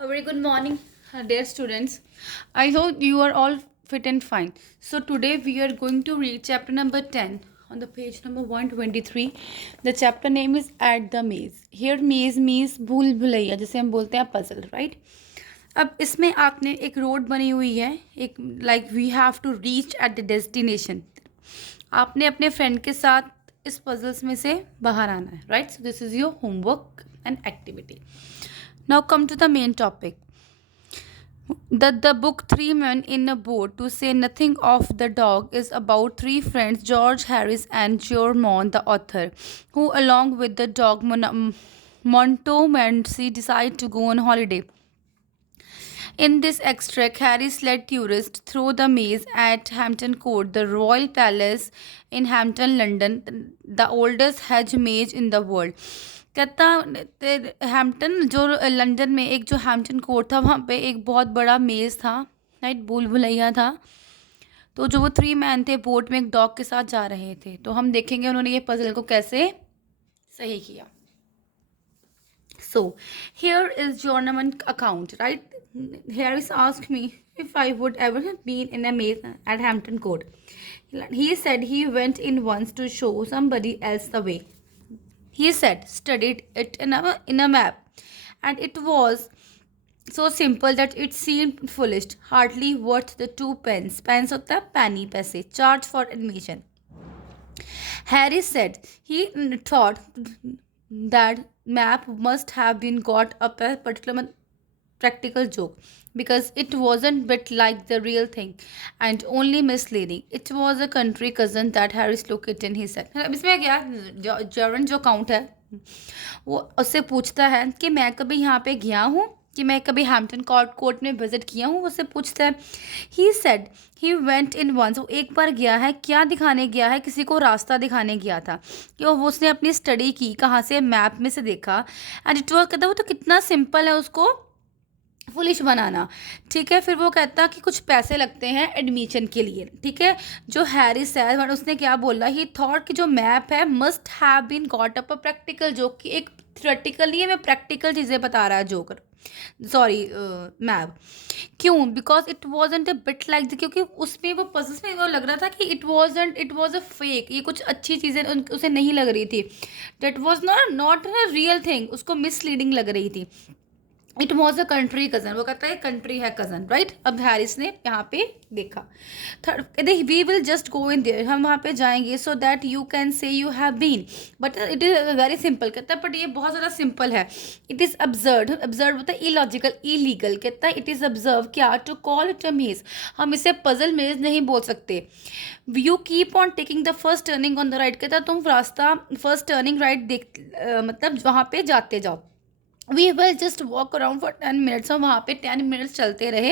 A very good morning, dear students. I hope you are all fit and fine. So, today we are going to read chapter number 10 on the page number 123. The chapter name is At the Maze. Here, maze means भूल भुलैया, जिसे हम बोलते हैं puzzle, right? अब इसमें आपने एक road बनी हुई है, एक like we have to reach at the destination. आपने अपने फ्रेंड के साथ इस पजल्स में से बाहर आना है, right? So this is your homework and activity. Now come to the main topic. The book Three Men in a Boat, to say nothing of the dog, is about three friends, George, Harris, and Jormon, the author, who, along with the dog Montmorency, decide to go on holiday. In this extract, Harris led tourists through the maze at Hampton Court, the Royal Palace in Hampton, London, the oldest hedge maze in the world. कहता Hampton जो London में एक जो Hampton court था वहाँ पे एक बहुत बड़ा मेज़ था, राइट, भूल भुलैया था. तो जो वो थ्री मैन थे बोट में एक डॉग के साथ जा रहे थे, तो हम देखेंगे उन्होंने ये पजल को कैसे सही किया. So, here is Journeyman account, right? Harris asked me if I would ever have been in a maze at Hampton Court. He said he went in once to show somebody else the way. He said, studied it in a map, and it was so simple that it seemed foolish, hardly worth the 2 pence. Pence होता है penny, पैसे, charge for admission. Harry said he thought that map must have been got up a particular practical joke, because it wasn't bit like the real thing and only misleading. It was a country cousin that Harris looked at, and he said. अब इसमें क्या Jordan जो account है वो उससे पूछता है कि मैं कभी यहाँ पे गया हूँ, कि मैं कभी हैम्पटन कोर्ट में विजिट किया हूँ. उससे पूछता है. He said he went in once, वो एक बार गया है. क्या दिखाने गया है? किसी को रास्ता दिखाने गया था. कि वो उसने अपनी स्टडी की, कहाँ से? मैप में से देखा. एंड इट वॉज, कहता वो तो कितना सिंपल है उसको फुलिश बनाना. ठीक है, फिर वो कहता कि कुछ पैसे लगते हैं एडमिशन के लिए. ठीक है, जो हैरिस है उसने क्या बोला, ही थॉट कि जो मैप है must have been got up a practical joke, कि एक थ्योरेटिकल नहीं है, मैं प्रैक्टिकल चीज़ें बता रहा है जोकर, सॉरी मैप. क्यों? Because it wasn't a bit like, क्योंकि उसमें वो पजल्स में वो लग रहा था कि इट वॉज अ फेक, ये कुछ अच्छी चीज़ें उसे नहीं लग रही थी. That was not a real thing, उसको मिसलीडिंग लग रही थी. It was a country cousin, वो कहता है कंट्री है कज़न, राइट. अब हैरिस ने यहाँ पे देखा. थर्ड कहते we will just go in there, हम वहाँ पे जाएंगे, so that you can say you have been, but it is very simple. कहता है बट ये बहुत ज़्यादा सिंपल है. इट इज़ अब्जर्ड होता है इलॉजिकल, इलीगल. कहता है इट इज़ ऑब्जर्व क्या, टू कॉल इट अ मेज, हम इसे पजल मेज नहीं बोल सकते. You keep on taking the first turning on the right, कहता तुम रास्ता फर्स्ट टर्निंग राइट मतलब वहाँ पे जाते जाओ. We will just walk around for 10 minutes, हम वहाँ पे 10 मिनट्स चलते रहे.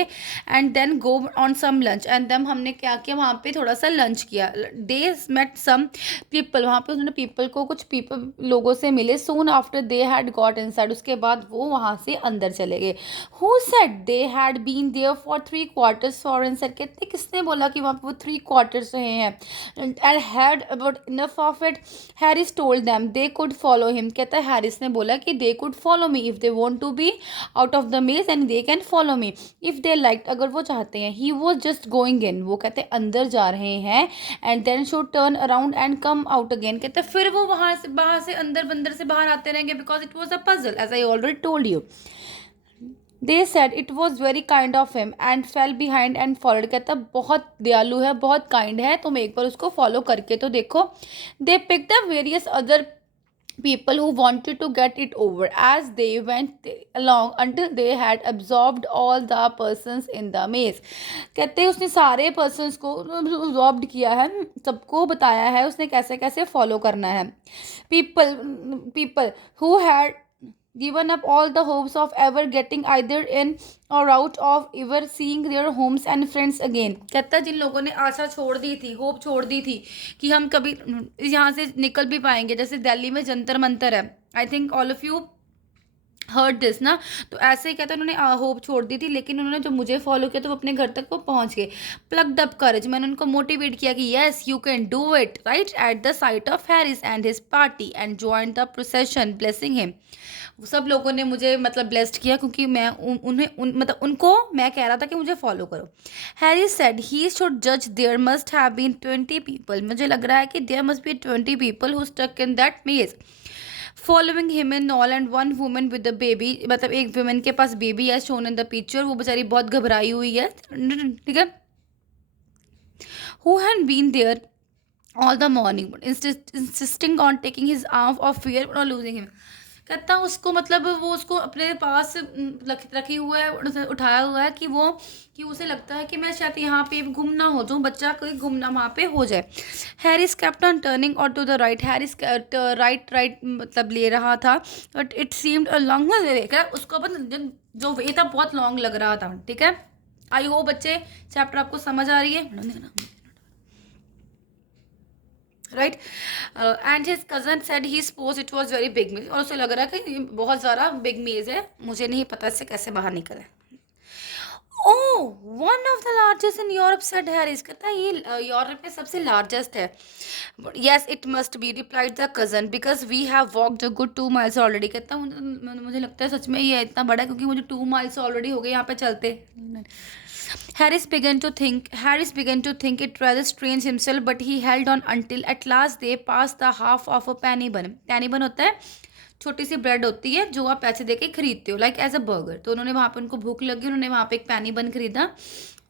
And then go on some lunch, and then हमने क्या किया, वहाँ पे थोड़ा सा लंच किया. दे मेट सम पीपल, वहाँ पे उन्होंने पीपल को कुछ पीपल लोगों से मिले. Soon after they had got inside, उसके बाद वो वहाँ से अंदर चले गए. Who said they had been there for 3 quarters for inside, कहते किसने बोला कि वहाँ पे वो 3 क्वार्टर्स रहे हैं. And had about enough of it, Harris told them they could follow him. कहता है हैरिस ने बोला कि they could follow me, if they want to be out of the maze and they can follow me if they liked, अगर वो चाहते हैं. he was just going in, वो कहते हैं अंदर जा रहे हैं. and then should turn around and come out again, कहते हैं फिर वो वहाँ से बाहर से अंदर बंदर से बाहर आते रहेंगे, because it was a puzzle as I already told you. They said it was very kind of him and fell behind and followed, कहता बहुत दयालु है, बहुत काइंड है, तुम एक बार उसको फॉलो करके तो देखो. They picked up various other people who wanted to get it over as they went along until they had absorbed all the persons in the maze. कहते हैं उसने सारे persons को absorbed किया है, सबको बताया है उसने कैसे कैसे follow करना है. people who had given up all the hopes of ever getting either in or out of ever seeing their homes and friends again. कहता जिन लोगों ने आशा छोड़ दी थी, होप छोड़ दी थी कि हम कभी यहाँ से निकल भी पाएंगे, जैसे दिल्ली में जंतर मंतर है. I think all of you heard this ना, तो ऐसे ही कहते हैं उन्होंने होप छोड़ दी थी, लेकिन उन्होंने जब मुझे फॉलो किया तो वो अपने घर तक वो पहुंच गए. प्लग्ड अप करेज, मैंने उनको मोटिवेट किया कि yes you can do it right at the sight of Harris and his party and join the procession blessing him. सब लोगों ने मुझे मतलब ब्लेस्ड किया क्योंकि मैं मतलब उनको मैं कह रहा था कि मुझे फॉलो करो. हैरी सेड ही शुड जज there must have been 20 people, मुझे लग रहा है कि there must be 20 people who stuck in that maze following him and all and one woman with the baby, मतलब एक वुमन के पास बेबी है शोन इन द पिक्चर, वो बेचारी बहुत घबराई हुई है, ठीक है. Who had been there all the morning insisting on taking his arm of fear और लूजिंग हिम. कहता उसको मतलब वो उसको अपने पास रखी हुआ है, उठाया हुआ है कि उसे लगता है कि मैं शायद यहाँ पे गुम ना हो जाऊँ, बच्चा कोई गुम ना वहाँ पे हो जाए. हैरिस केप्ट ऑन टर्निंग और to the right, Harris right मतलब ले रहा था, but it seemed a long way, उसको अपन जो वे था बहुत लॉन्ग लग रहा था, ठीक है. आई होप बच्चे चैप्टर आपको समझ आ रही है, right. And his cousin said he suppose it was very big मेज, और उसे लग रहा है कि बहुत ज़्यादा बिग मेज है, मुझे नहीं पता इससे कैसे बाहर निकले. Oh one of the largest in Europe said Harris, कहता है ये यूरोप में सबसे लार्जेस्ट है. Yes it must be replied the cousin because we have walked a good 2 miles already. कहता मुझे लगता है सच में ये इतना बड़ा है क्योंकि मुझे 2 miles ऑलरेडी हो गए यहाँ पे चलते. Harris began to think it rather strange himself, but he held on until at last they passed the half of a penny bun. penny bun होता है छोटी सी ब्रेड होती है जो आप पैसे देके खरीदते हो, लाइक एज अ बर्गर. तो उन्होंने वहाँ पे, उनको भूख लगी, उन्होंने वहाँ पे एक पैनी बन खरीदा.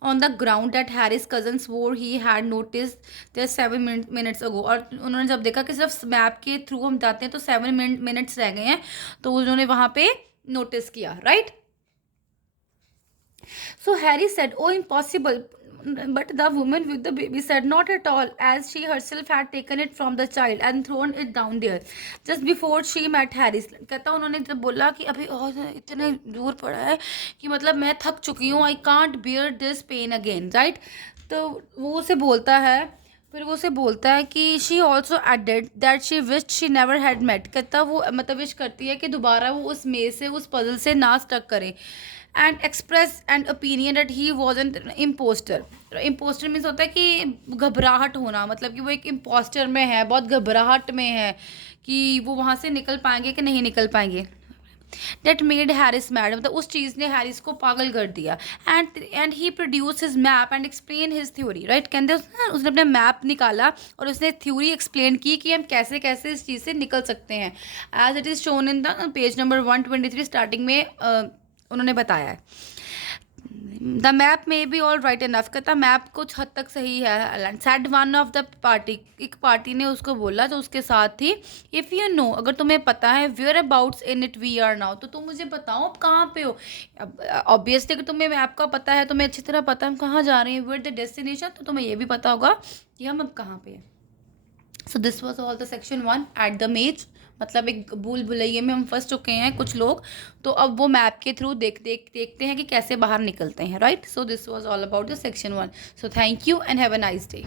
On the ground at Harris cousins wore he had noticed there 7 minutes ago, और उन्होंने जब देखा कि सिर्फ मैप के थ्रू हम जाते हैं तो 7 minutes रह गए हैं, तो उन्होंने वहाँ पे नोटिस किया, right. So Harry said, "Oh, impossible." But the woman with the baby said, "Not at all," as she herself had taken it from the child and thrown it down there just before she met Harry. कहता उन्होंने जब बोला कि अभी और इतने दूर पड़ा है कि मतलब मैं थक चुकी हूँ, I can't bear this pain again, right? तो वो उसे बोलता है, फिर वो उसे बोलता है कि she also added that she wish she never had met. कहता वो मतलब विश करती है कि दोबारा वो उस मेज से, उस पजल से ना स्टक करे. And express and opinion that he was an impostor. Impostor means होता है कि घबराहट होना, मतलब कि वो एक इम्पोस्टर में है, बहुत घबराहट में है कि वो वहाँ से निकल पाएंगे कि नहीं निकल पाएंगे. डेट मेड हैरिस मैड, मतलब उस चीज़ ने हैरिस को पागल कर दिया. And he produce his map and explain his theory, right. कहते उसने अपना मैप निकाला और उसने थ्योरी एक्सप्लेन की कि हम कैसे कैसे इस चीज़ से निकल सकते हैं, as it is shown in the page number 123 starting में उन्होंने बताया है. द मैप में बी ऑल राइट इनफ, कहता मैप कुछ हद तक सही है. Said one of the party, एक पार्टी ने उसको बोला जो उसके साथ थी, इफ़ यू नो, अगर तुम्हें पता है, whereabouts in it we are now, तो तुम मुझे बताओ आप कहाँ पे हो. ऑब्वियसली अगर तुम्हें मैप का पता है, तुम्हें अच्छी तरह पता है हम कहाँ जा रहे हैं, वेयर द डेस्टिनेशन, तो तुम्हें ये भी पता होगा कि हम अब कहाँ पे हैं. So this was all the section 1 at the मेज, मतलब एक भूल भुलैये में हम फंस चुके हैं कुछ लोग, तो अब वो मैप के थ्रू देखते हैं कि कैसे बाहर निकलते हैं, right. So this was all about the section 1. So thank you and have a nice day.